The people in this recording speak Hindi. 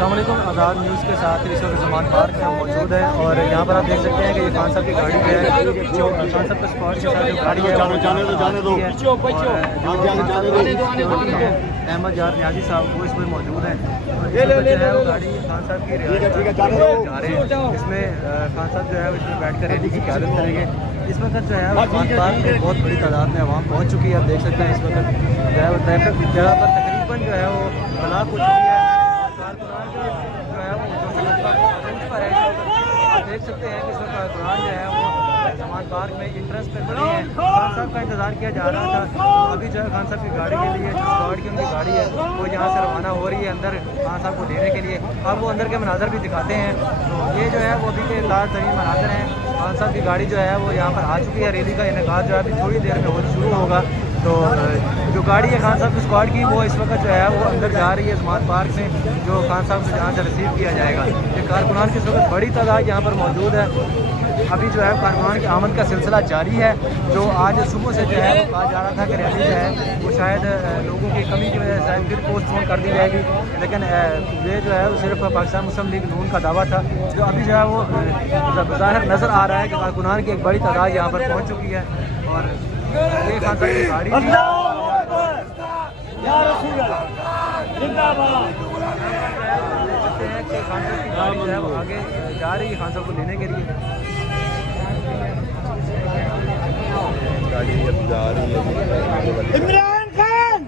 अस्सलाम वालेकुम। आज़ाद न्यूज़ के साथ इस वक्त ज़मान पार्क में मौजूद है और यहाँ पर आप देख सकते हैं कि ये खान साहब की गाड़ी जो है जो खान साहब के स्पॉट के साथ जो गाड़ी है अहमद यार न्याजी साहब वो इसमें मौजूद है। जो है वो गाड़ी खान साहब की जा रहे हैं। इसमें खान साहब जो है इसमें बैठ कर रैली की क़यादत करेंगे। इस वक्त जो है ज़मान पार्क में बहुत बड़ी तादाद में आवाम पहुँच चुकी है। आप देख सकते हैं इस वक्त जो है वो ट्रैफिक जगह पर तकरीबन जो है वो ब्लॉक हो चुकी है। कारकुनान जो है वो पर है। आप देख सकते हैं कि इस वक्त कारकुनान जो है वो ज़मान पार्क में इंट्रेंस पे खड़े हैं। खान साहब का इंतज़ार किया जा रहा था। अभी जो है खान साहब की गाड़ी के लिए जो स्क्वाड की उनकी गाड़ी है वो यहाँ से रवाना हो रही है अंदर खान साहब को लेने के लिए। अब वो अंदर के मनाजर भी दिखाते हैं। तो ये जो है वो अभी के ताज़ा तरीन मनाजर हैं। खान साहब की गाड़ी जो है वो यहाँ पर आ चुकी है। रैली का इनेकाद जो है अभी थोड़ी देर में शुरू होगा। तो जो गाड़ी है खान साहब की स्क्वाड की वो इस वक्त जो है वो अंदर जा रही है ज़मान पार्क में, जो खान साहब से जहाँ से रिसीव किया जाएगा। ये कारकुनान की इस वक्त बड़ी तादाद यहाँ पर मौजूद है। अभी जो है कारकुनान की आमद का सिलसिला जारी है। जो आज सुबह से जो है वो कहा जा रहा था कि रैली जो है वो शायद लोगों की कमी की वजह से शायद फिर पोस्टपोन कर दी जाएगी, लेकिन ये जो है वो सिर्फ पाकिस्तान मुस्लिम लीग नून का दावा था। जो अभी जो है वो ज़ाहिर नज़र आ रहा है कि कारकुनान की एक बड़ी तादाद यहाँ पर पहुँच चुकी है। और ये खान साहब की गाड़ी आगे जा रही है खान साहब को लेने के लिए। गाड़ी अब जा रही है। इमरान खान